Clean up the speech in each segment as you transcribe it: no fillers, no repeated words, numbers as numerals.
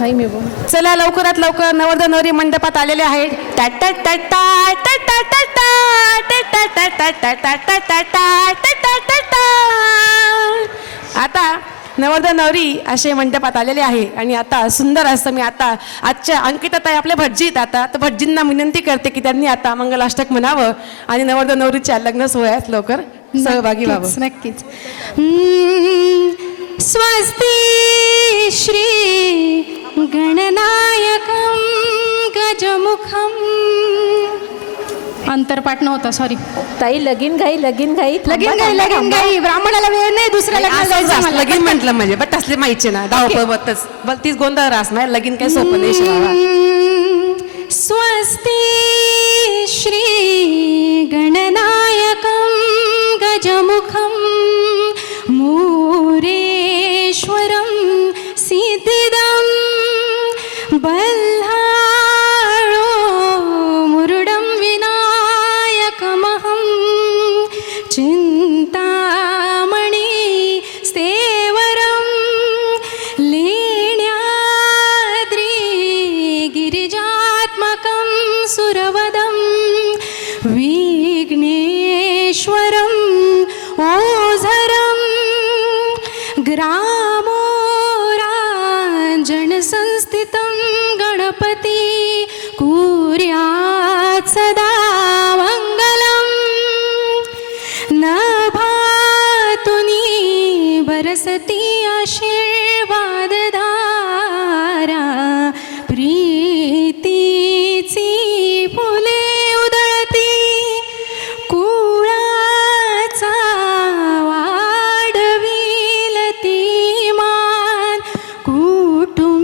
नाही मी बोल. चला लवकरात लवकर नवरदेव नवरी मंडपात आलेले आहेत. आता नवरदेव नवरी असे मंडपात आलेले आहे आणि आता सुंदर असं मी आता आजच्या अंकिताताई आपल्या भटजीत आता तर भटजींना विनंती करते की त्यांनी आता मंगलाष्टक म्हणावं आणि नवरदेव नवरीच्या लग्न सोहळ्यात लवकर सहभागी व्हावं. नक्कीच. स्वस्ति श्री गणनायकं गजमुखम. अंतरपाठ नव्हता, सॉरी ताई. लगीन घाई लगीन घाई ब्राह्मणाला वेळ नाही दुसऱ्या लग्नाला. लगीन म्हटलं म्हणजे बट असले माहिती ना धावपळतच बल तीच गोंधळ रास नाही. लगीन काही सोपं नाही शिवावा. स्वस्ति श्री गणनायकं गजमुखं मुरेश्वरं सिद्धिदं बल्हाळो मुरुडं विनायकमहं चिन्तामणि स्तेवरं लेण्याद्रि गिरिजात्मकं सुरवदं विघ्नेश्वरं ओझरं ग्रामोराञ्जन संस्थितं गणपति कुर्यात् सदा मङ्गलम्. नभातुनी बरसती आशीर्वादधारा प्रीतीची फुले उधळती कुळाचा वाढविल ती मान कुटुंबाचा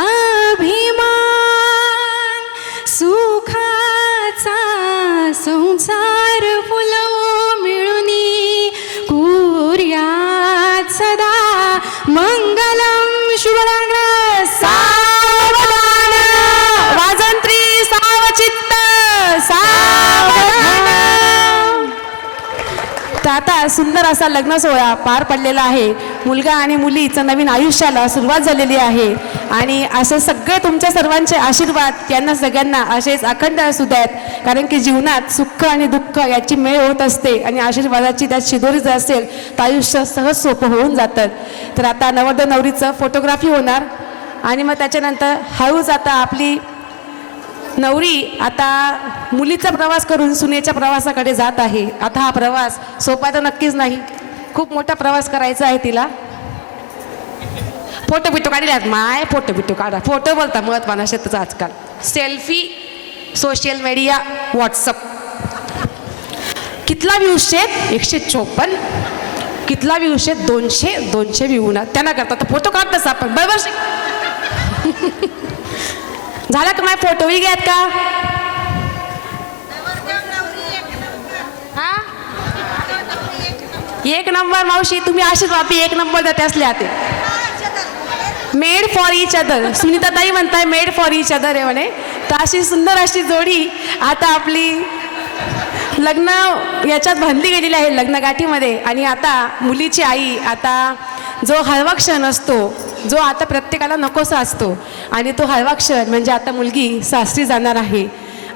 अभिमान सुखाचा संसार फुलवो मिळुनी कुर्यात् सदा मंगलम. शुभलग्न सावधान वाजंत्री सावचित्त सावधान. तर आता सुंदर असा लग्न सोहळा पार पडलेला आहे. मुलगा आणि मुलीचं नवीन आयुष्याला सुरुवात झालेली आहे आणि असे सगळे तुमच्या सर्वांचे आशीर्वाद यांना सगळ्यांना असेच अखंड असू द्यात. कारण की जीवनात सुख आणि दुःख याची मेळ होत असते आणि आशीर्वादाची त्यात शिदोरी जर असेल तर आयुष्य सहज सोपं होऊन जातं. तर आता नवरदेव नवरीचं फोटोग्राफी होणार आणि मग त्याच्यानंतर हळूच आता आपली नवरी आता मुलीचा प्रवास करून सुनेच्या प्रवासाकडे जात आहे. आता हा प्रवास सोपा तर नक्कीच नाही, खूप मोठा प्रवास करायचा आहे तिला. फोटो बिटो काढल्यात माय, फोटो बिटो काढा. फोटो बोलता महत्वानं शेतच आजकाल. Selfie, social media, WhatsApp. कितला व्ह्यू शेत 154, कितला व्ह्यू शेत 200 व्ह्यू ना त्यांना करतात तर फोटो काढतस आपण बरोबर. झाला का माय फोटोही घ्यात का? हा? एक नंबर मावशी तुम्ही आशीर्वाद एक नंबर देते असल्या ते. Made for each other. सुनीताताई म्हणताय मेड फॉर इच अदर आहे म्हणे. तर अशी सुंदर अशी जोडी आता आपली लग्न याच्यात बांधली गेलेली आहे लग्नगाठीमध्ये. आणि आता मुलीची आई आता जो हळवा क्षण असतो जो आता प्रत्येकाला नकोसा असतो आणि तो हळवा क्षण म्हणजे आता मुलगी सासरी जाणार आहे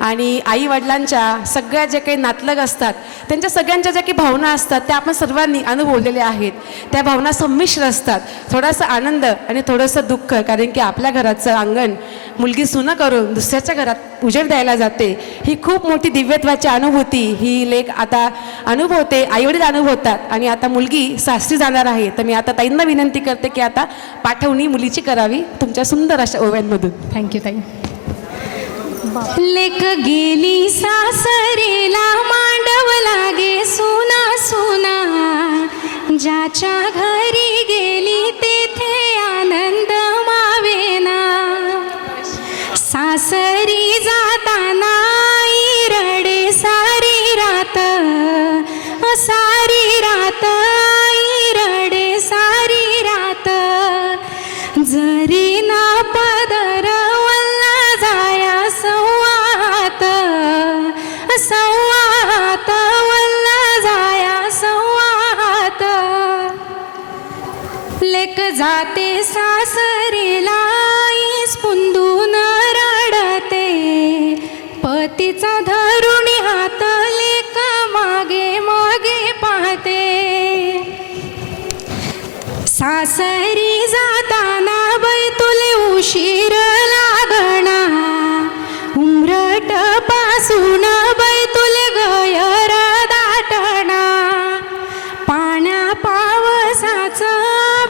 आणि आई वडिलांच्या सगळ्या जे काही नातलग असतात त्यांच्या सगळ्यांच्या ज्या काही भावना असतात त्या आपण सर्वांनी अनुभवलेल्या आहेत. त्या भावना संमिश्र असतात. थोडासा आनंद आणि थोडंसं दुःख. कारण की आपल्या घराचं अंगण मुलगी सुनं करून दुसऱ्याच्या घरात उजेड द्यायला जाते. ही खूप मोठी दिव्यत्वाची अनुभूती ही लेक आता अनुभवते, आईवडील अनुभवतात. आणि आता मुलगी सासरी जाणार आहे तर मी आता ताईंना विनंती करते की आता पाठवणी मुलीची करावी तुमच्या सुंदर अशा ओव्यांमधून. थँक्यू ताई. लेक गेली सासरेला मांडव लागे सुना सुना. ज्याच्या घरी गेली तेथे आनंद मावेना. सासरी जाताना आई रडे सारी रात. सारी रात आई रडे सारी रात. जरी ना पदर वल्ला जाया संवात. संवात वल्ला जाया संवात. लेक जा जाते सासरीला आईस पुंदून रडते, पतीचा धरुणी हात लेक मागे मागे पाहते. सासरी जाताना बैतुले उशीर लागणा, उमरट पासून बैतुले गयर दाटणा. पाण्या पावसाचं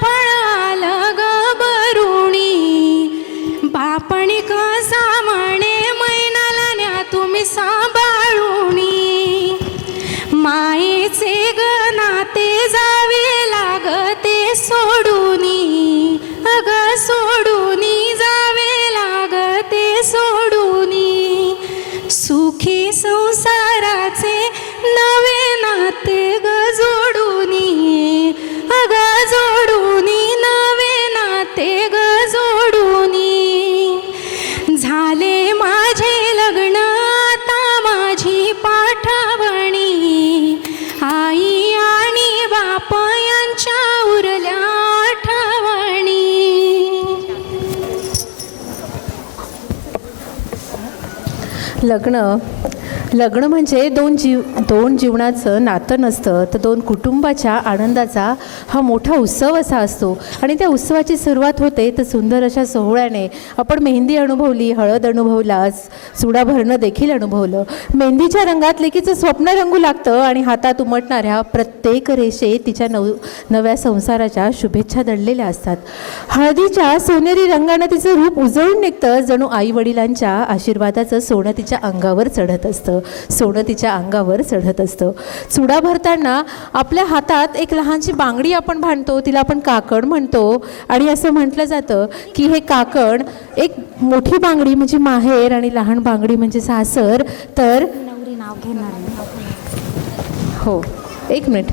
भळाल ग बरुणी, बापणी कसा म्हणे मैनाला न्या तुम्ही सांभाळुणी. मायेचे ग नाते जावे लागते सोडूनी, अग सोडूनी जावे लागते सोडूनी. सुखी संसाराचे नवे नाते ग जोडूनी, अग जोडूनी नवे नाते ग जोडूनी. झाले माझे लग्न आता माझी पाठवणी, आई आणि बाप यांच्या उरल्या आठवणी. लग्न म्हणजे दोन जीवनाचं नातं नसतं, तर दोन कुटुंबाच्या आनंदाचा हा मोठा उत्सव असा असतो. आणि त्या उत्सवाची सुरुवात होते तर सुंदर अशा सोहळ्याने. आपण मेहंदी अनुभवली, हळद अनुभवला, चुडा भरणं देखील अनुभवलं. मेहंदीच्या रंगात लेकीचं स्वप्न रंगू लागतं आणि हातात उमटणाऱ्या प्रत्येक रेषेत तिच्या नव्या संसाराच्या शुभेच्छा दडलेल्या असतात. हळदीच्या सोनेरी रंगानं तिचं रूप उजळून निघतं, जणू आई वडिलांच्या आशीर्वादाचं सोनं तिच्या अंगावर चढत असतं, सोनं तिच्या अंगावर चढत असतं. चुडा भरताना आपल्या हातात एक लहानशी बांगडी आपण बांधतो, तिला आपण काकण म्हणतो. आणि असं म्हटलं जातं की हे काकण, एक मोठी बांगडी म्हणजे माहेर आणि लहान बांगडी म्हणजे सासर. तर हो, एक मिनिट.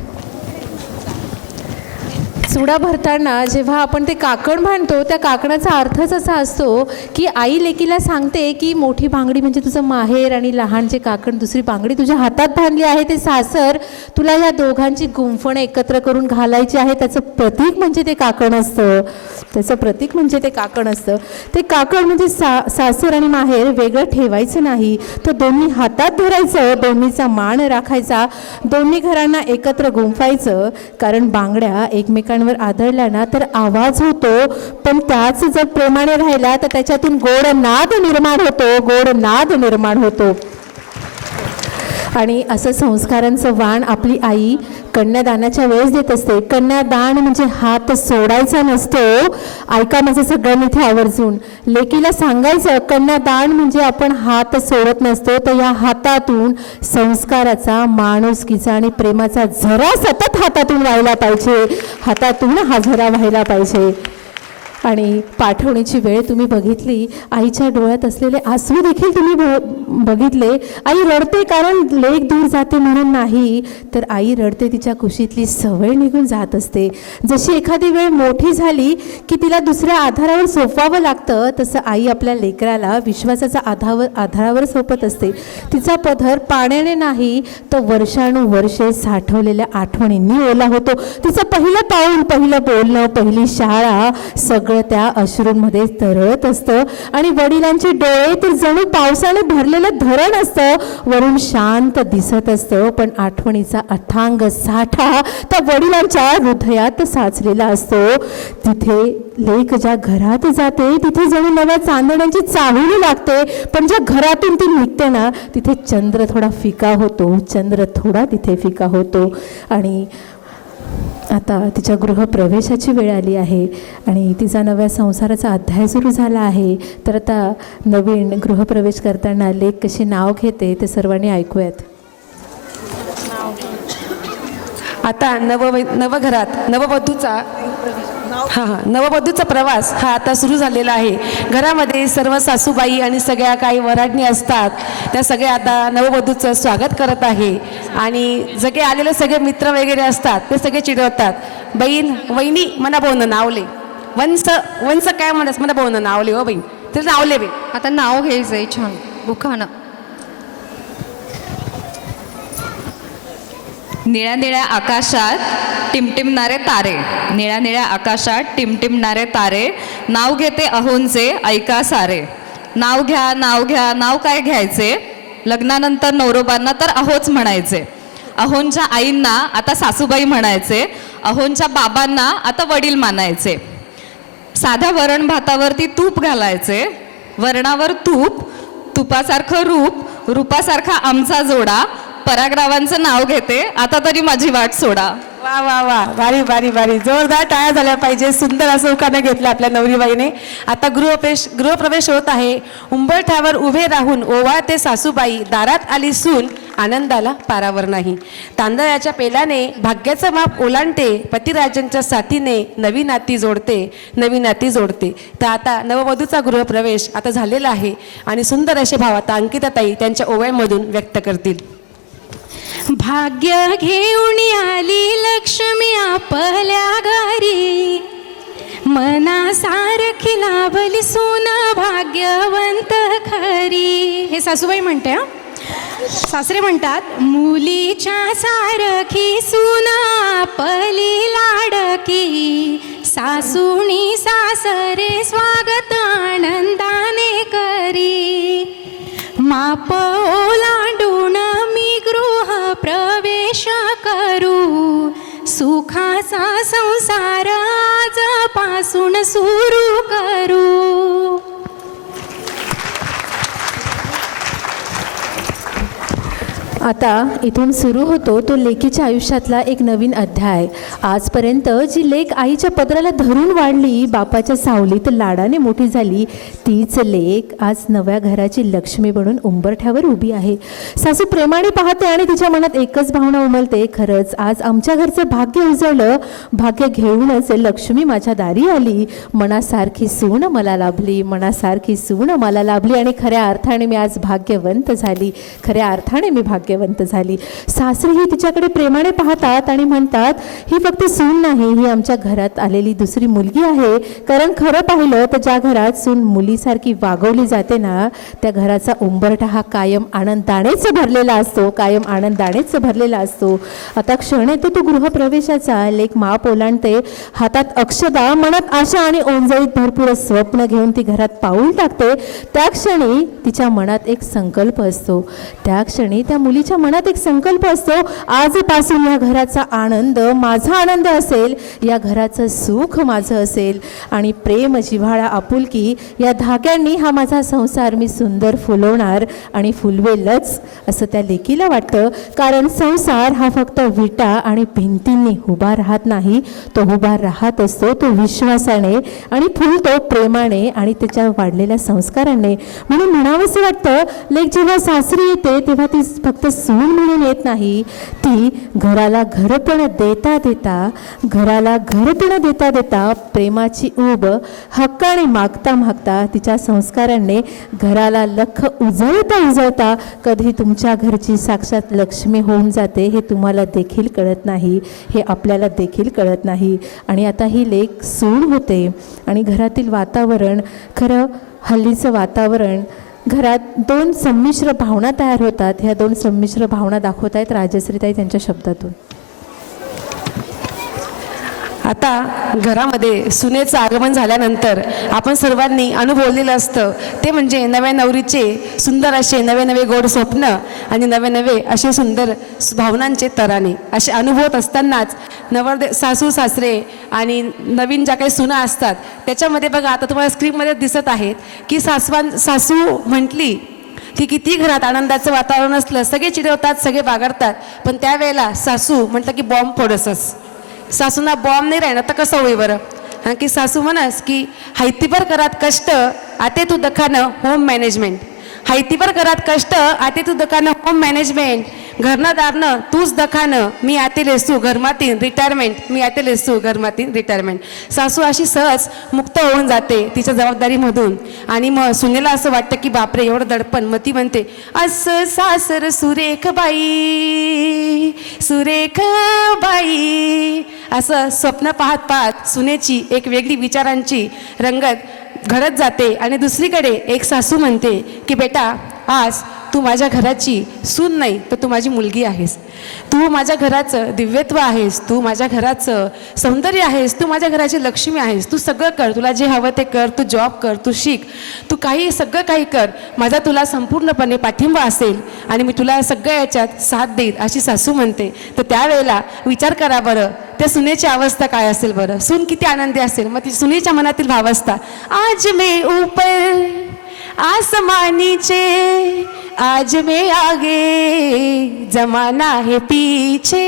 चुडा भरताना जेव्हा आपण ते काकण बांधतो, त्या काकणाचा अर्थच असा असतो की आई लेकीला सांगते की मोठी बांगडी म्हणजे तुझं माहेर आणि लहान जे काकण, दुसरी बांगडी तुझ्या हातात बांधली आहे ते सासर. तुला या दोघांची गुंफणं एकत्र करून घालायची आहे. त्याचं प्रतीक म्हणजे ते काकण असतं, त्याचं प्रतीक म्हणजे ते काकण असतं. ते काकण म्हणजे सासर आणि माहेर वेगळं ठेवायचं नाही, तर दोन्ही हातात धरायचं, दोन्हीचा मान राखायचा, दोन्ही घरांना एकत्र गुंफायचं. कारण बांगड्या एकमेकांवर आदळल्या ना तर आवाज होतो, पण त्याच जर प्रेमाने राहिला तर त्याच्यातून गोड नाद निर्माण होतो, गोड नाद निर्माण होतो. आणि असं संस्कारांचं वाण आपली आई कन्यादानाच्या वेळेस देत असते. कन्यादान म्हणजे हात सोडायचा नसतो. ऐका माझं सगळ्यांनी इथे आवर्जून. लेकीला सांगायचं कन्यादान म्हणजे आपण हात सोडत नसतो, तर या हातातून संस्काराचा, माणुसकीचा आणि प्रेमाचा झरा सतत हातातून व्हायला पाहिजे, हातातून हा झरा व्हायला पाहिजे. आणि पाठवणीची वेळ तुम्ही बघितली, आईच्या डोळ्यात असलेले आसू देखील तुम्ही बघितले. आई रडते कारण लेक दूर जाते म्हणून नाही, तर आई रडते तिच्या कुशीतली सवय निघून जात असते. जशी एखादी वेळ मोठी झाली की तिला दुसऱ्या आधारावर सोपवावं लागतं, तसं आई आपल्या लेकराला विश्वासाचा आधारावर सोपत असते. तिचा पदर पाण्याने नाही तर वर्षानुवर्षे साठवलेल्या आठवणींनी ओला होतो. तिचं पहिलं पाऊल, पहिलं बोलणं, पहिली शाळा सगळं त्या अश्रूंमध्ये तरळत असतं. आणि वडिलांचे डोळे तर जणू पावसाने भरलेलं धरण असतं, वरून शांत दिसत असतं, पण आठवणीचा अथांग साठा त्या वडिलांच्या हृदयात साचलेला असतो. तिथे लेक ज्या घरात जाते तिथे जणू नव्या चांदण्यांची चाहुली लागते, पण ज्या घरातून ती निघते ना तिथे चंद्र थोडा फिका होतो, चंद्र थोडा तिथे फिका होतो. आणि आता तिच्या गृहप्रवेशाची वेळ आली आहे आणि तिचा नव्या संसाराचा अध्याय सुरू झाला आहे. तर आता नवीन गृहप्रवेश करताना लेक कशी नाव घेते ते सर्वांनी ऐकूयात. आता नवघरात नववधूचा नववधूचा प्रवास हा आता सुरू झालेला आहे. घरामध्ये सर्व सासूबाई आणि सगळ्या काही वराडणी असतात, त्या सगळ्या आता नववधूचं स्वागत करत आहे. आणि सगळे आलेले सगळे मित्र वगैरे असतात ते सगळे चिडवतात, बहीण वहिनी मना बोन नावले, वंस काय म्हणस मना बोन नावले हो बहीण, ते नावले बे. आता नाव घ्यायचंय छान बुखानं. निळ्या निळ्या आकाशात टिमटिमणारे तारे, निळ्या निळ्या आकाशात टिमटिमणारे तारे, नाव घेते अहोंचे ऐका सारे. नाव घ्या नाव घ्या नाव काय घ्यायचे, लग्नानंतर नवरोबांना तर अहोच म्हणायचे. अहोंच्या आईंना आता सासूबाई म्हणायचे, अहोंच्या बाबांना आता वडील मानायचे. साध्या वरण भातावरती तूप घालायचे, वरणावर तूप, तुपासारखं रूप, रूपासारखा आमचा जोडा, परागरावांचं नाव घेते आता तरी माझी वाट सोडा. वा वा वा, भारी भारी भारी, जोरदार टाळ्या झाल्या पाहिजे. सुंदर असं उखाणं घेतलं आपल्या नवरीबाईने. आता गृहप्रवेश होत आहे. उंबरठ्यावर उभे राहून ओवाळते सासूबाई, दारात आली सून आनंदाला पारावर नाही. तांदळाच्या पेल्याने भाग्याचं माप ओलांडते, पतिराजांच्या साथीने नवी नाती जोडते, नवी नाती जोडते. तर आता नववधूचा गृहप्रवेश आता झालेला आहे आणि सुंदर असे भाव आता अंकिताताई त्यांच्या ओव्यामधून व्यक्त करतील. भाग्य घेऊन आली लक्ष्मी आपल्या घरी, मनासारखी लाभली सून भाग्यवंत खरी. हे सासूबाई म्हणते. सासरे म्हणतात, मुलीच्या सारखी सून आपली लाडकी, सासूनी सासरे स्वागत आनंदाने करी. माप ओलांडून मी गृह प्रवेश करू, सुखाचा संसार आजपासून सुरू करू. आता इथून सुरू होतो तो लेकीच्या आयुष्यातला एक नवीन अध्याय. आजपर्यंत जी लेक आईच्या पदराला धरून वाढली, बापाच्या सावलीत लाडाने मोठी झाली, तीच लेक आज नव्या घराची लक्ष्मी बनून उंबरठ्यावर उभी आहे. सासू प्रेमाने पाहते आणि तिच्या मनात एकच भावना उमलते, खरंच आज आमच्या घरचं भाग्य उजळलं, भाग्य घेऊनच लक्ष्मी माझ्या दारी आली. मनासारखी सून मला लाभली, मनासारखी सून मला लाभली आणि खऱ्या अर्थाने मी आज भाग्यवंत झाली, खऱ्या अर्थाने मी भाग्यवंत झाली. सासरीही तिच्याकडे प्रेमाने पाहतात आणि म्हणतात, ही फक्त सून नाही, ही आमच्या घरात आलेली दुसरी मुलगी आहे. कारण खरं पाहिलं तर ज्या घरात सून मुलीसारखी वागवली जाते ना, त्या घराचा उंबरठा हा कायम आनंदानेच भरलेला असतो, कायम आनंदानेच भरलेला असतो. आता क्षण येतो तो गृहप्रवेशाचा. लेक माप ओलांडते, हातात अक्षदा, मनात आशा आणि ओंजळीत भरपूर स्वप्न घेऊन ती घरात पाऊल टाकते. त्या क्षणी तिच्या मनात एक संकल्प असतो, त्या क्षणी त्या मुलीच्या मनात एक संकल्प असतो, आजपासून या घराचा आनंद माझा आनंद असेल, या घराचं सुख माझं असेल आणि प्रेम, जिव्हाळा, आपुलकी या धाग्यांनी हा माझा संसार मी सुंदर फुलवणार आणि फुलवेलच असं त्या लेकीला वाटतं. कारण संसार हा फक्त विटा आणि भिंतींनी उभा राहत नाही, तो उभा राहत असतो तो विश्वासाने आणि फुलतो प्रेमाने आणि त्याच्या वाढलेल्या संस्काराने. म्हणून म्हणावंसं वाटतं, लेक जेव्हा सासरी येते तेव्हा ती फक्त सून म्हणून येत नाही, ती घराला घरपण देता देता, घराला घरपण देता देता प्रेमाची ऊब हक्काने मागता मागता तिच्या संस्कारांनी घराला लख उजळता उजळता कधी तुमच्या घरची साक्षात लक्ष्मी होऊन जाते. हे तुम्हाला देखील कळत नाही, हे आपल्याला देखील कळत नाही. आणि आता ही लेक सून होते आणि घरातील वातावरण, खरं हल्लीचं वातावरण, घरात दोन संमिश्र भावना तयार होतात. ह्या दोन संमिश्र भावना दाखवत आहेत राजश्रीताई त्यांच्या शब्दातून. आता घरामध्ये सुनेचं आगमन झाल्यानंतर आपण सर्वांनी अनुभवलेलं असतं ते म्हणजे नव्या नवरीचे सुंदर असे नवे नवे गोड स्वप्न आणि नवे नवे असे सुंदर भावनांचे तराने. असे अनुभवत असतानाच सासू सासरे आणि नवीन ज्या काही सुना असतात त्याच्यामध्ये बघा, आता तुम्हाला स्क्रीनमध्ये दिसत आहेत की सासू म्हटली की किती घरात आनंदाचं वातावरण असलं, सगळे चिडवतात, सगळे बागडतात, पण त्यावेळेला सासू म्हटलं की बॉम्ब फोडसच. सासूना बॉम्ब नाही राहणार तर कसं होई बरं. हां, की सासू म्हणस की हायतीभर करात कष्ट आते तू दखानं होम मॅनेजमेंट, हायतीभर करात कष्ट आते तू दखानं होम मॅनेजमेंट, घरनं दारनं तूच दखानं मी आते लेसू घरमातीन रिटायरमेंट, मी आते लेसू घरमातीन रिटायरमेंट. सासू अशी सहज मुक्त होऊन जाते तिच्या जबाबदारीमधून आणि मग सुनेला असं वाटतं की बापरे एवढं दडपण. मग ती म्हणते, असं सासर सुरेख बाई, सुरेख बाई, असं स्वप्न पाहत पाहत सुनेची एक वेगळी विचारांची रंगत घडत जाते. आणि दुसरीकडे एक सासू म्हणते की बेटा आज तू माझ्या घराची सून नाही तर तू माझी मुलगी आहेस. तू माझ्या घराचं दिव्यत्व आहेस, तू माझ्या घराचं सौंदर्य आहेस, तू माझ्या घराची लक्ष्मी आहेस. तू सगळं कर, तुला जे हवं ते कर, तू जॉब कर, तू शिक, तू काही सगळं काही कर, माझा तुला संपूर्णपणे पाठिंबा असेल आणि मी तुला सगळ्या याच्यात साथ देईन अशी सासू म्हणते. तर त्यावेळेला विचार करा बरं, त्या सुनेची अवस्था काय असेल बरं, सून किती आनंदी असेल. मग ती सुनेच्या मनातील भाव असता, आज मैं ऊपर आसमां नीचे, आज मैं आगे जमाना है पीछे,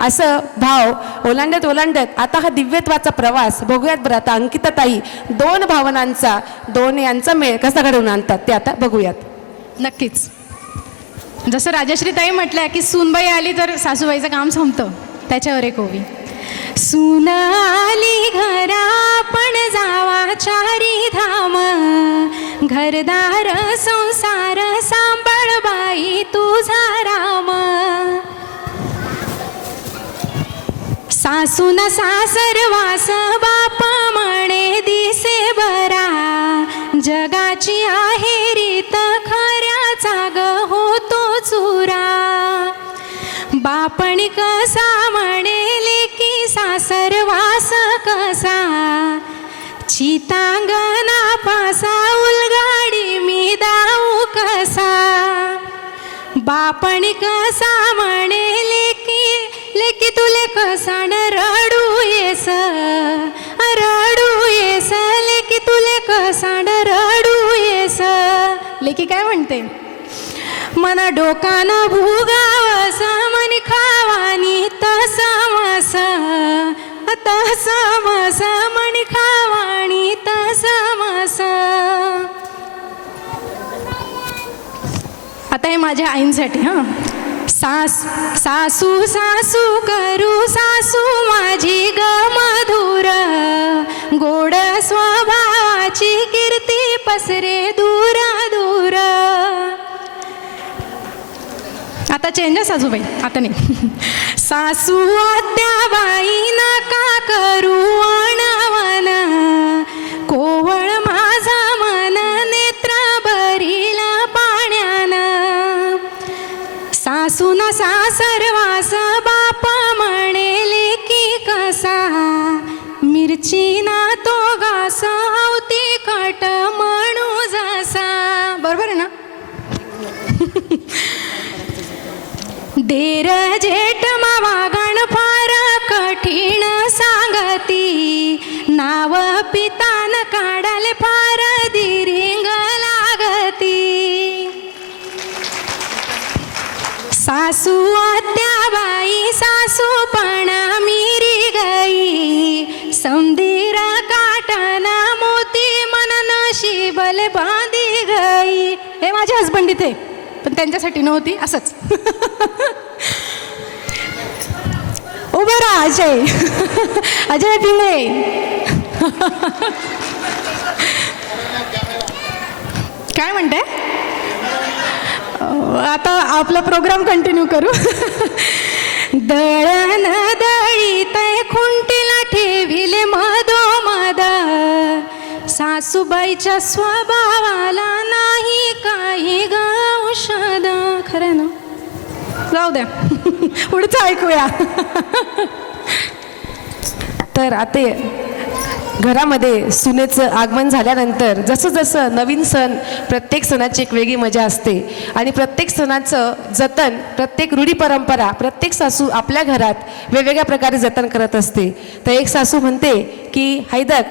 असं भाव ओलांडत ओलांडत आता हा दिव्यत्वाचा प्रवास बघूयात बरं. आता अंकिताताई दोन भावनांचा, दोन यांचा मेळ कसा घडवून आणतात ते आता बघूयात. नक्कीच. जसं राजश्रीताई म्हटलं की सूनबाई आली तर सासूबाईचं काम संपतं, त्याच्यावर एक ओवी. सून आली घरा पण जावा चारी धाम, घरदार संसार सांभाळ बाई तुझा राम. सासून सासरवास बाप म्हणे दिसे बरा, जगाची आहे रीत खऱ्याचा ग होतो चुरा. बापणी कसा म्हणेले की सासरवास कसा, चितांगणा पासा उलगाडी मी दाऊ कसा. बापणी कसा म्हणेले की लेकी तुले कसा न रडू येस, रडू येस लेकी तुले कसा न रडू येस. लेकी काय म्हणते, मना डोकानं भुगावस मन खावानी तसमस, तसमस मन खावानी तसमस. आता हे माझ्या आईंसाठी हां. सासू सासू करू सासू माझी ग मधुर, गोड स्वभावाची कीर्ती पसरे दूर दूर. आता चेंज आहे सासूबाई, आता नाही. सासू आत्याबाई नका करू अणवन, कोवळ माझा मन नेत्र भरीला पाण्यानं. सासून सासरवास बाप म्हणेले की कसा, मिरची ना तो घास अवती कट म्हणू जसा. बरोबर आहे ना. देर जेठ मावा गण फार कठीण सांगती, नाव पितान काढाले फार दिरिंग लागती. सासू आत्याबाई सासूपणा मिरी गई, समधीर काटना मोती मन नशिबल बांधी गई. हे माझे हसबंड इथे, पण त्यांच्यासाठी नव्हती असंच. उभं राहा अजय, अजय पिंगळे. काय म्हणते, आता आपला प्रोग्राम कंटिन्यू करू. दळण दळीत खुंटीला ठेविले मधोमध, सासूबाईच्या स्वभावाला नाही काही औषध. खरं ना, जाऊ द्या, पुढचं ऐकूया. तर आता घरामध्ये सुनेचं आगमन झाल्यानंतर जसं जसं नवीन सण, प्रत्येक सणाची एक वेगळी मजा असते आणि प्रत्येक सणाचं जतन, प्रत्येक रूढी परंपरा प्रत्येक सासू आपल्या घरात वेगवेगळ्या प्रकारे जतन करत असते. तर एक सासू म्हणते की हैदर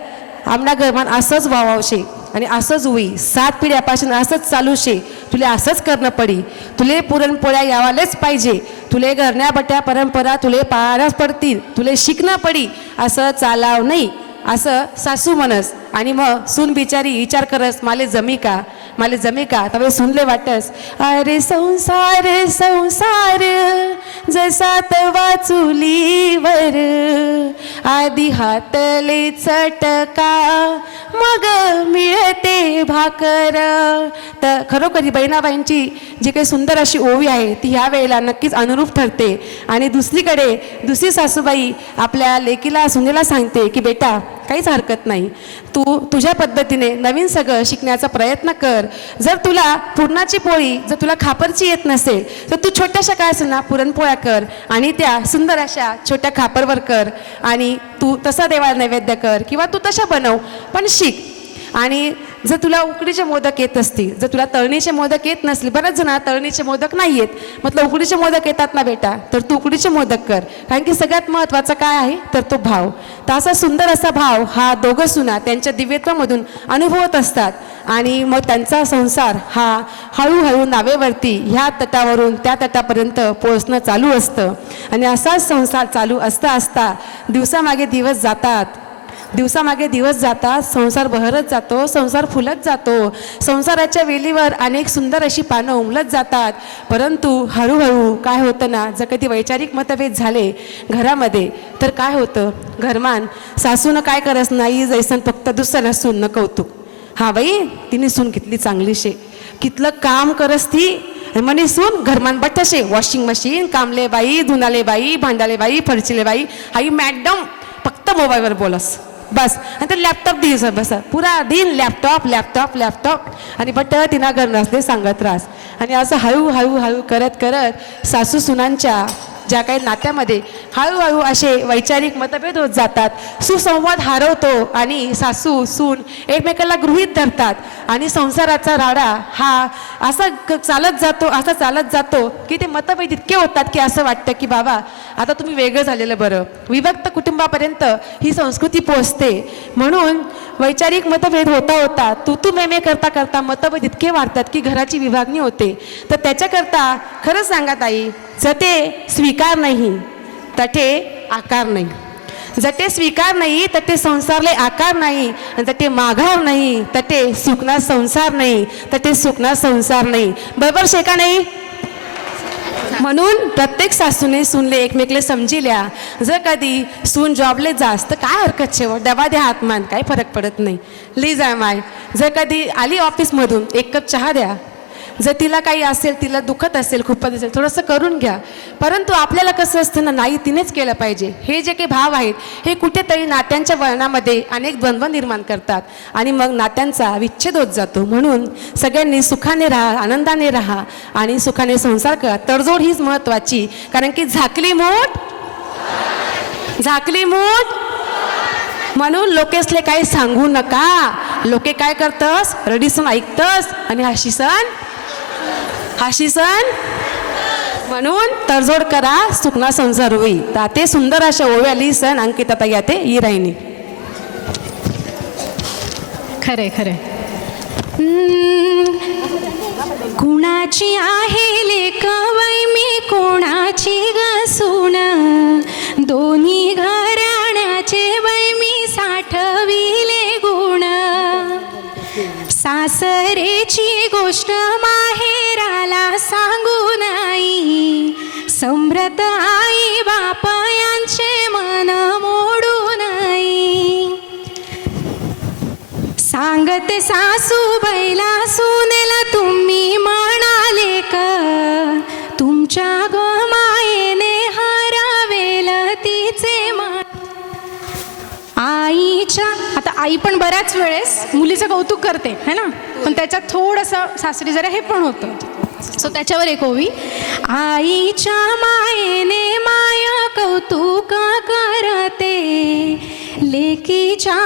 आमना घरमान असंच वावावशे आणि असंच होई, 7 पिढ्यापासून असंच चालू शे, तुले असंच करणं पडी, तुले पुरणपोळ्या यावालेच पाहिजे, तुले घरण्या बट्या परंपरा तुले पाळाच पडतील, तुले शिकणं पडी, असं चालाव नाही असं सासू म्हणस. आणि मग सून बिचारी विचार करस, माले जमी का, माले जमी का. तवे सुनले वाटस, अरे संसार संसार जसा तवा चुलीवर आधी हातले चटका मग मिळते भाकर. तर खरोखरी बहिणाबाईंची जी काही सुंदर अशी ओवी आहे ती ह्या वेळेला नक्कीच अनुरूप ठरते. आणि दुसरीकडे दुसरी सासूबाई आपल्या लेकीला सुनेला सांगते की बेटा काहीच हरकत नाही, तू तुझ्या पद्धतीने नवीन सगळं शिकण्याचा प्रयत्न कर. जर तुला पुरणाची पोळी जर तुला खापरची येत नसेल तर तू छोट्याशा काय असेल ना पुरणपोळ्या कर आणि त्या सुंदर अशा छोट्या खापरवर कर आणि तू तसा देवाला नैवेद्य कर किंवा तू तशा बनव पण शिक. आणि जर तुला उकडीचे मोदक येत असतील, जर तुला तळणीचे मोदक येत नसतील, बऱ्याच जण तळणीचे मोदक नाही येत, म्हटलं उकडीचे मोदक येतात ना बेटा, तर तू उकडीचे मोदक कर. कारण की सगळ्यात महत्त्वाचं काय आहे तर तो भाव. तर असा सुंदर असा भाव हा दोघं सुना त्यांच्या दिव्यत्वामधून अनुभवत असतात. आणि मग त्यांचा संसार हा हळूहळू नावेवरती ह्या तटावरून त्या तटापर्यंत पोहोचणं चालू असतं. आणि असाच संसार चालू असता असता दिवसामागे दिवस जातात, दिवसामागे दिवस जातात, संसार बहरत जातो, संसार फुलत जातो, संसाराच्या वेलीवर अनेक सुंदर अशी पानं उमलत जातात. परंतु हळूहळू काय होतं ना, जर कधी वैचारिक मतभेद झाले घरामध्ये तर काय होतं, घरमान सासूनं काय करत नाही जैसन फक्त दुसऱ्याला सून न कौतुक. हा बाई तिने सून कितली चांगली शे, कितलं काम करस ती म्हणे सून. घरमान बठ्ठशे वॉशिंग मशीन, कामले बाई, धुनाले बाई, भांडाले बाई, फरचिले बाई, आई मॅडम फक्त मोबाईलवर बोलस बस. आणि ते लॅपटॉप दिस बस पुरा दिन लॅपटॉप लॅपटॉप लॅपटॉप आणि बट तिना घर नसले सांगत रास. आणि असं हळूहळू हळू करत करत सासू सुनांच्या ज्या काही नात्यामध्ये हळूहळू असे वैचारिक मतभेद होत जातात, सुसंवाद हरवतो आणि सासू सून एकमेकाला गृहीत धरतात. आणि संसाराचा राडा हा असा चालत जातो की ते मतभेद इतके होतात की असं वाटतं की बाबा आता तुम्ही वेगळं झालेलं बरं. विभक्त कुटुंबापर्यंत ही संस्कृती पोहोचते. म्हणून वैचारिक मतभेद होता होता तू मेमे करता करता मतभेद इतके वाढतात की घराची विभागणी होते. तर त्याच्याकरता खरंच सांगा ताई, जटे स्वीकार नाही तटे आकार नाही, जटे स्वीकार नाही तटे संसारले आकार नाही, आणि तटे माघार नाही तटे सुखना संसार नाही, तटे सुखना संसार नाही. बरोबर शे का नाही? म्हणून प्रत्येक सासूने सूनले एकमेकले समजिल्या. जर कधी सून जॉबले जास्त काय हरकत छे, डबा द्या हातमान काही फरक पडत नाही, ली जाय माय. जर कधी आली ऑफिसमधून एक कप चहा द्या. जर तिला काही असेल, तिला दुखत असेल, खूपच असेल, थोडंसं करून घ्या. परंतु आपल्याला कसं असतं ना, नाही तिनेच केलं पाहिजे. हे जे काही भाव आहेत हे कुठेतरी नात्यांच्या वळणामध्ये अनेक द्वंद्व निर्माण करतात आणि मग नात्यांचा विच्छेद होत जातो. म्हणून सगळ्यांनी सुखाने राहा, आनंदाने राहा आणि सुखाने संसार करा. तडजोड हीच महत्त्वाची. कारण की झाकली मूठ म्हणून लोकेसले काही सांगू नका. लोके काय करतस, रडीसून ऐकतस आणि हाशीसन म्हणून तडजोड करा, सुखना संसार होई. ते सुंदर अशा ओव्या लिहिसन अंकिता ताई याते ही राहिनी. खरे खरे. कुणाची आहे लेक वै मी कोणाची गसून, दोन्ही घराण्याचे वै मी साठविले गुण. सासरेची गोष्ट माहेराला सांगू नाही, सम्रत आई बाप यांचे मन मोडू नाही. सांगते सासूबाईला सुनेला तुम्ही म्हणाले का, तुमच्या मायेने हरवेल तिचे मान. आईच्या आता आई पण बऱ्याच वेळेस मुलीचं कौतुक करते है ना, पण त्याच्यात थोडंसं सासरी जरा हे पण होतं. सो त्याच्यावर एक ओवी. आईच्या मायेने माय कौतुक करते, लेकीच्या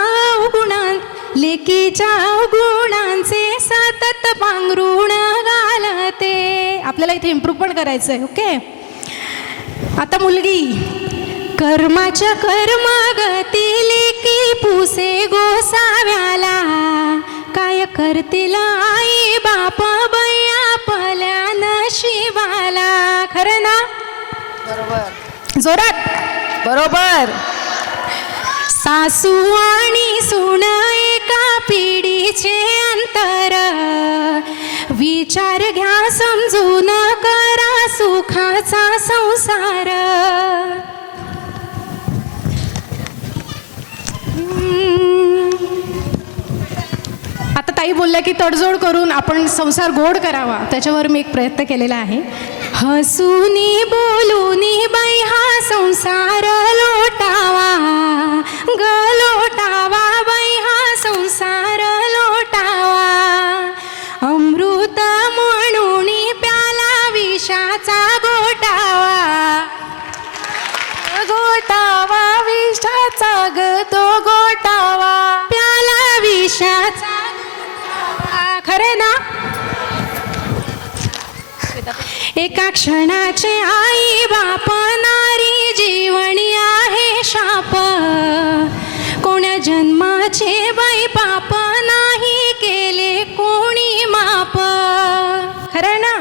गुणांचे सतत पांघरुण घालते. आपल्याला इथे इम्प्रूव्ह पण करायचं आहे. ओके. आता मुलगी कर्माच्या कर्मगती लेकी पुसे गोसाव्याला, काय करतील आई बाप बया पल्या नशिबाला. खरं ना? बरोबर, जोरात बरोबर. सासू आणि सून एका पिढीचे अंतर, विचार घ्या समजून करा सुखाचा संसार. ताई बोलल्या की तडजोड करून आपण संसार गोड करावा, त्याच्यावर मी एक प्रयत्न केलेला आहे. हसूनी बोलूनी बाई हा संसार लोटावा, ग लोटावा बाई हा संसार लोटावा. अमृत म्हणून प्याला विषाचा गोटावा, गोटावा विषाचा ग तो गोटावा. प्याला विषाचा गोटावा. खरे ना? एका क्षणाचे आई बाप नारी जीवनी आहे शाप, कोण्या जन्माचे बाई पाप नाही केले कोणी माप. खरं ना?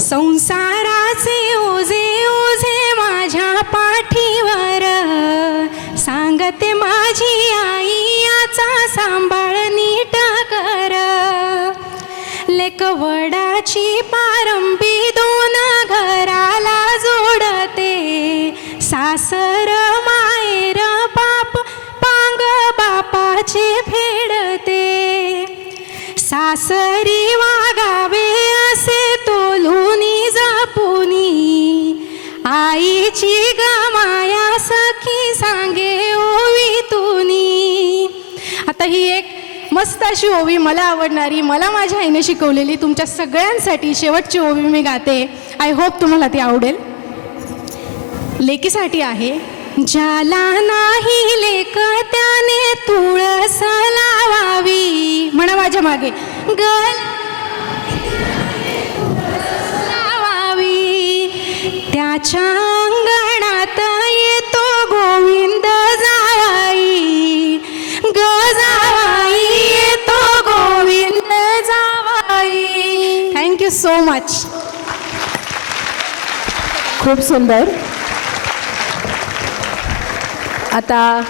संसाराचे ओझे ओझे माझ्या पाठीवर, सांगते माझी आई याचा सांभाळ नीट कर. लेकवडाची पारंबी दोन घराला जोडते, सासर माहेर बाप पांग बापाचे फेडते. सासरी वागावे असे तोलूनी जपुनी, आईची गमाया सखी सांगे ओवी तुनी. आता ही एक मस्त अशी ओवी मला आवडणारी, मला माझ्या आईने शिकवलेली तुमच्या सगळ्यांसाठी शेवटची ओवी मी गाते. आय होप तुम्हाला ती आवडेल. लेकीसाठी आहे. ज्याला नाही लेक त्याने तुळस लावावी, म्हणा माझ्या मागे, गल लावावी. त्याच्या अंगणात येतो गोविंद जावाई, ग जावाई येतो गोविंद जावाई. Thank you so much. खूप सुंदर. आता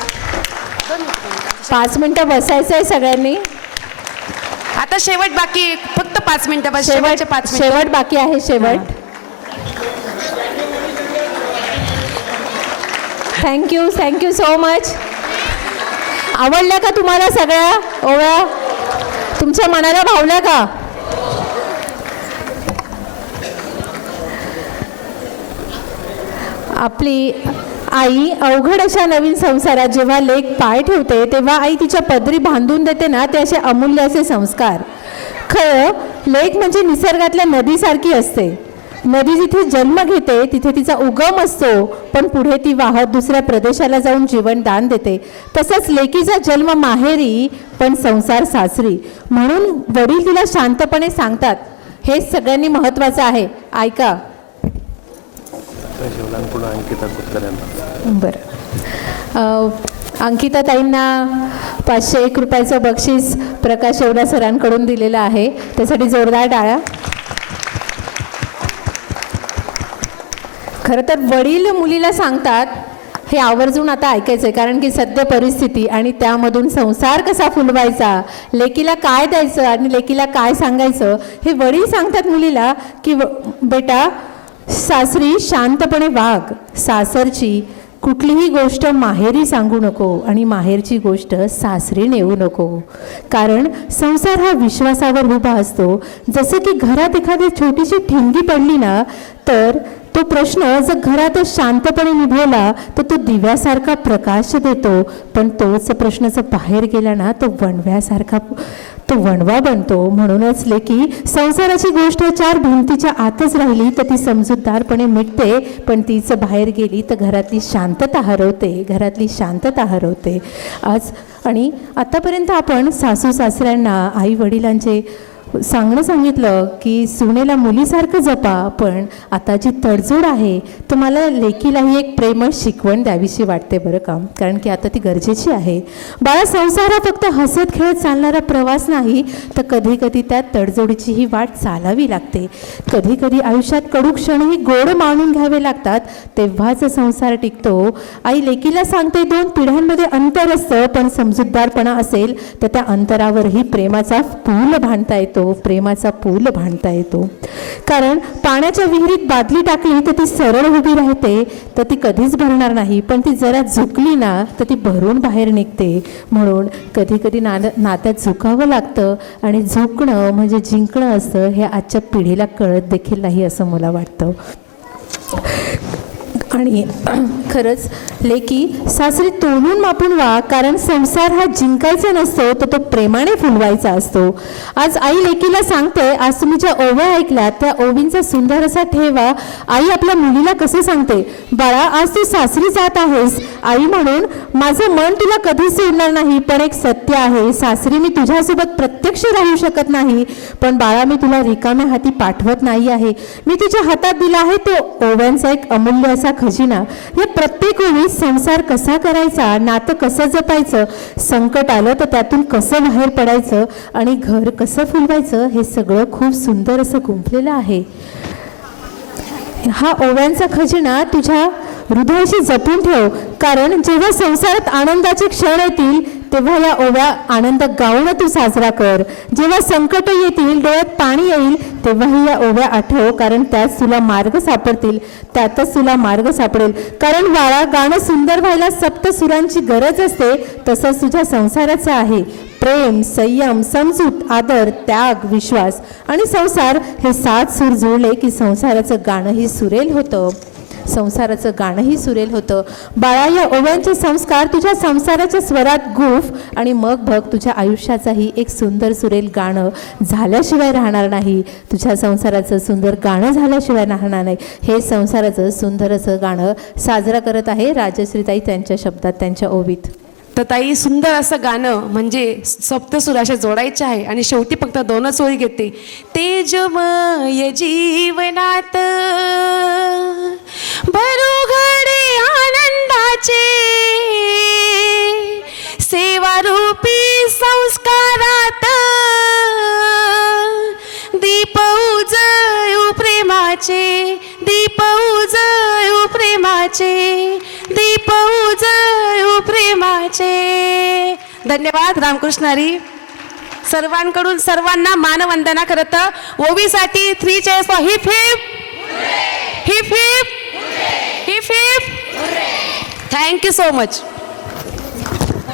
5 मिनिटं बसायचं आहे सगळ्यांनी. आता शेवट बाकी, फक्त 5 मिनिटं बस. शेवटचे 5 मिनिटं. शेवट बाकी आहे. शेवट. Thank you so much. आवडल्या का तुम्हाला सगळ्या ओव्या? तुमच्या मनाला भावल्या का? आपली आई अवघड अशा नवीन संसारात जेव्हा लेक पाय ठेवते तेव्हा आई तिच्या पदरी बांधून देते ना, ते असे अमूल्य असे संस्कार. खरं लेक म्हणजे निसर्गातल्या नदीसारखी असते. नदी जिथे जन्म घेते तिथे तिचा उगम असतो, पण पुढे ती वाहत दुसऱ्या प्रदेशाला जाऊन जीवनदान देते. तसंच लेकीचा जन्म माहेरी पण संसार सासरी. म्हणून वडील तिला शांतपणे सांगतात. हेच सगळ्यांनी महत्त्वाचं आहे. ऐका. बरं. अंकिता ताईंना 501 रुपयाचं बक्षीस प्रकाश येवला सरांकडून दिलेलं आहे, त्यासाठी जोरदार टाळ्या. खरं तर वडील मुलीला सांगतात हे आवर्जून आता ऐकायचं आहे, कारण की सद्य परिस्थिती आणि त्यामधून संसार कसा फुलवायचा, लेकीला काय द्यायचं आणि लेकीला काय सांगायचं हे वडील सांगतात मुलीला की बेटा सासरी शांतपणे वाग, सासरची कुठलीही गोष्ट माहेरी सांगू नको आणि माहेरची गोष्ट सासरी नेऊ नको. कारण संसार हा विश्वासावर उभा असतो. जसं की घरात एखादी छोटीशी ठिणगी पडली ना, तर तो प्रश्न जर घरातच शांतपणे निभवला तर तो दिव्यासारखा प्रकाश देतो, पण तोच प्रश्न जर बाहेर गेला ना तो वणव्यासारखा तो वणवा बनतो. म्हणूनच लेकी संसाराची गोष्ट 4 भिंतीच्या आतच राहिली तर ती समजूतदारपणे मिटते, पण तीच बाहेर गेली तर घरातली शांतता हरवते, घरातली शांतता हरवते. आज आणि आतापर्यंत आपण सासू सासऱ्यांना आई वडिलांचे सांगितलं की सुनेला मुलीसारखं जपा, पण आता जी तडजोड आहे तर मला लेकीलाही एक प्रेमळ शिकवण द्यावीशी वाटते बरं का, कारण की आता ती गरजेची आहे. बाळा, संसार हा फक्त हसत खेळत चालणारा प्रवास नाही, तर कधी कधी त्या तडजोडीची ही वाट चालावी लागते. कधी कधी आयुष्यात कडू क्षणही गोड मानून घ्यावे लागतात, तेव्हाच संसार टिकतो. आई लेकीला सांगते 2 पिढ्यांमध्ये अंतर असतं, पण समजूतदारपणा असेल तर त्या अंतरावरही प्रेमाचा पूल बांधता येतो. येतो, प्रेमाचा पूल बांधता येतो. कारण पाण्याच्या विहिरीत बादली टाकली तर ती सरळ उभी राहते, तर ती कधीच भरणार नाही. पण ती जरा झुकली ना तर ती भरून बाहेर निघते. म्हणून कधी कधी नात्यात झुकावं लागतं आणि झुकणं म्हणजे जिंकणं असतं हे आजच्या पिढीला कळत देखील नाही असं मला वाटतं. आणि खरंच लेकी सासरी तोलून मापून वा, कारण संसार हा जिंकायचा नसतो तर तो प्रेमाने फुलवायचा असतो. आज आई लेकीला सांगते, आज तुम्ही ज्या ओव्या ऐकल्यात त्या ओवींचा सुंदर असा ठेवा आई आपल्या मुलीला कसं सांगते, बाळा आज तू सासरी जात आहेस, आई म्हणून माझं मन तुला कधीच सोडणार नाही, पण एक सत्य आहे, सासरी मी तुझ्यासोबत प्रत्यक्ष राहू शकत नाही, पण बाळा मी तुला रिकाम्या हाती पाठवत नाही आहे. मी तुझ्या हातात दिला आहे तो ओव्यांचा एक अमूल्य असा खजिना. या प्रत्येक वेळी संसार कसा करायचा, नातं कसं जपायचं, संकट आलं तर त्यातून कसं बाहेर पडायचं आणि घर कसं फुलवायचं हे सगळं खूप सुंदर असं गुंफलेलं आहे. हा ओव्यांचा खजिना तुझ्या हृदयाशी जपून ठेव, कारण जेव्हा संसारात आनंदाचे क्षण येतील तेव्हा या ओव्या आनंद गाऊन तू साजरा कर. जेव्हा संकट येतील, डोळ्यात पाणी येईल, तेव्हाही या ओव्या आठव, कारण त्याच तुला मार्ग सापडतील, त्यातच तुला मार्ग सापडेल. कारण बाळा गाणं सुंदर व्हायला सप्तसुरांची गरज असते, तसंच तुझ्या संसाराचं आहे. प्रेम, संयम, समजूत, आदर, त्याग, विश्वास आणि संसार हे 7 सूर जुळले की संसाराचं गाणंही सुरेल होतं. संसाराचं गाणंही सुरेल होतं. बाळा या ओव्यांचे संस्कार तुझ्या संसाराच्या स्वरात गुफ आणि मग बघ तुझ्या आयुष्याचाही एक सुंदर सुरेल गाणं झाल्याशिवाय राहणार नाही. तुझ्या संसाराचं सुंदर गाणं झाल्याशिवाय राहणार नाही. हे संसाराचं सुंदर असं गाणं साजरा करत आहे राजश्रीताई त्यांच्या शब्दात, त्यांच्या ओवीत. तर ताई सुंदर असं गाणं म्हणजे सप्तसूर असे जोडायचे आहे आणि शेवटी फक्त 2च ओळी घेते. तेजमय जीवनात भरू घडे आनंदाचे, सेवारूपी संस्कारात दीप उजळू प्रेमाचे, दीप उजळू प्रेमाचे, दीप उजळू प्रेमाचे. धन्यवाद. रामकृष्ण हरी. सर्वांकडून सर्वांना मानवंदना. करत ओवीसाठी 3 cheers for hip hip hip hip hip hip. Thank you so much.